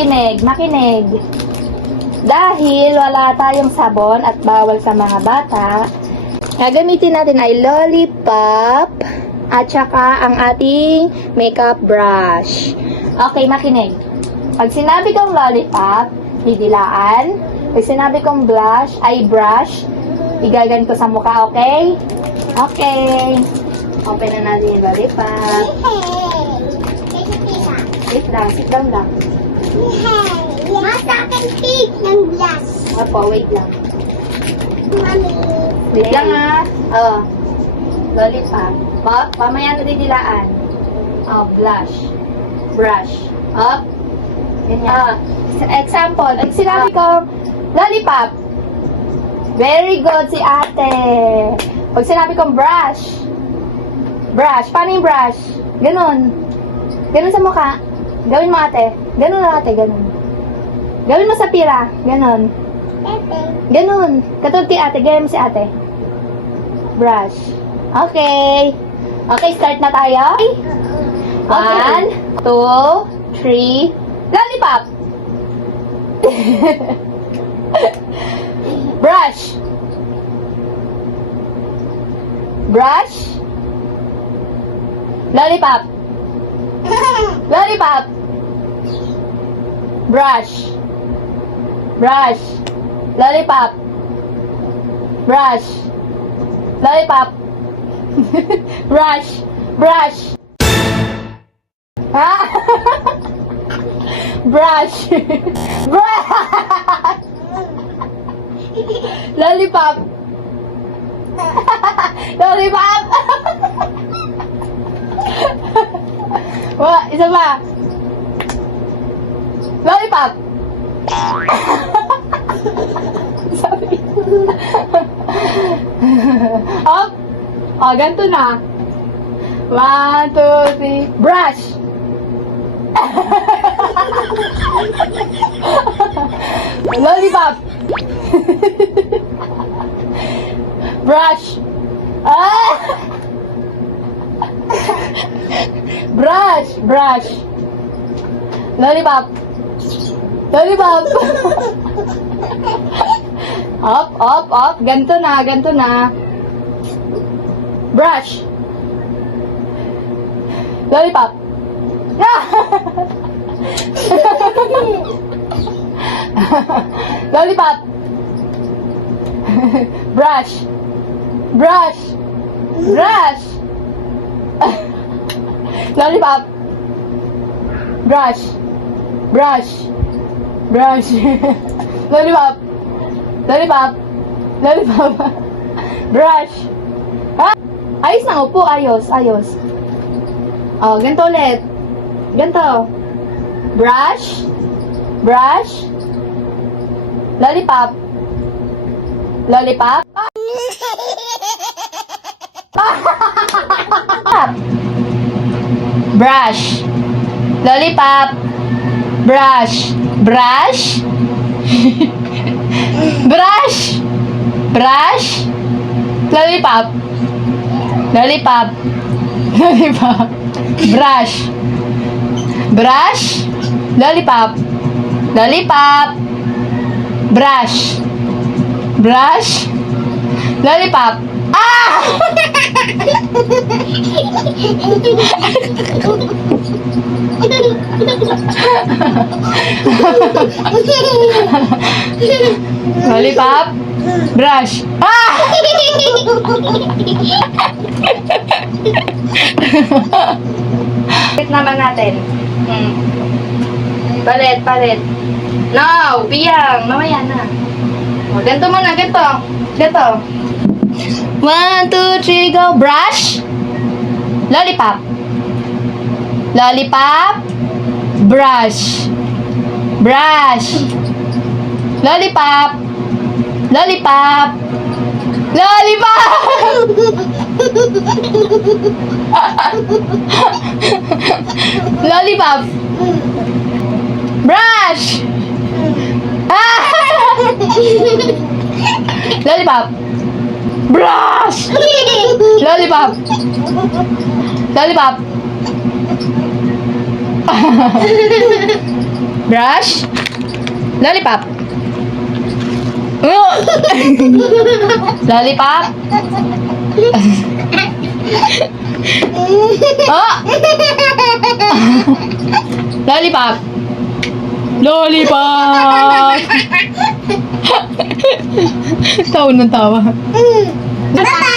Makinig. Dahil wala tayong sabon at bawal sa mga bata, gagamitin natin ay lollipop at saka ang ating makeup brush. Okay, makinig. Pag sinabi kong lollipop, didilaan. Pag sinabi kong blush, ay brush, igagan ko sa mukha, okay? Okay. Open na natin yung lollipop. Wait lang, sit down lang. Masakit pig ng glass. Opo, wait lang. Mami. Wait lang ha. Oh. Lollipop. Mamaya na didilaan. Oh, blush. Brush. Up. Ganyan. Example. Pag sinabi ko, lollipop. Very good si ate. Pag sinabi kong brush. Brush. Paano yung brush? Ganun. Ganun sa mukha. Gawin mo ate. Ganun na ate. Ganun. Gawin mo sa pira. Ganun. Ganun. Katulad kay ate. Gawin mo si ate. Brush. Okay. Okay, start na tayo. 1, 2, 3. Lollipop. Brush. Brush. Lollipop. Lollipop. Brush. Brush. Lollipop. Brush. Lollipop. Brush. Brush. Ha? Brush. Brush. Lollipop. Lollipop. Isa pa. Lollipop. Sabi. Up. Oh, ganito na. 1, 2, 3. Brush. Lollipop. Brush. Ah! Brush. Brush. Lollipop. Lollipop. Up. Ganito na. Brush. Lollipop. Lollipop. Brush. Brush. Brush. Lollipop. Brush. Brush. Brush. Lollipop. Lollipop. Lollipop. Brush. Ha? Ayos na upo. Ayos. Oh, ganito ulit. Ganito. Brush. Brush. Lollipop. Lollipop. Brush. Lollipop. Brush. Brush. Brush. Brush. Lollipop. Lollipop. Lollipop. Brush. Brush. Lollipop. Lollipop. Brush. Brush. Lollipop. Ah! Lollipop. Brush. Ah! Palit naman natin. Palit. No, biyang. Mamaya na. O, ganito muna. Ganito. 1, 2, 3, go. Brush. Lollipop. Lollipop. Brush. Brush. Lollipop. Lollipop. Lollipop. Lollipop. Brush. Lollipop. Brush. Lollipop. Lollipop. Brush. Lollipop. Oh! Lollipop. Oh! Lollipop. Lollipop. Tawa na tawa. Bata.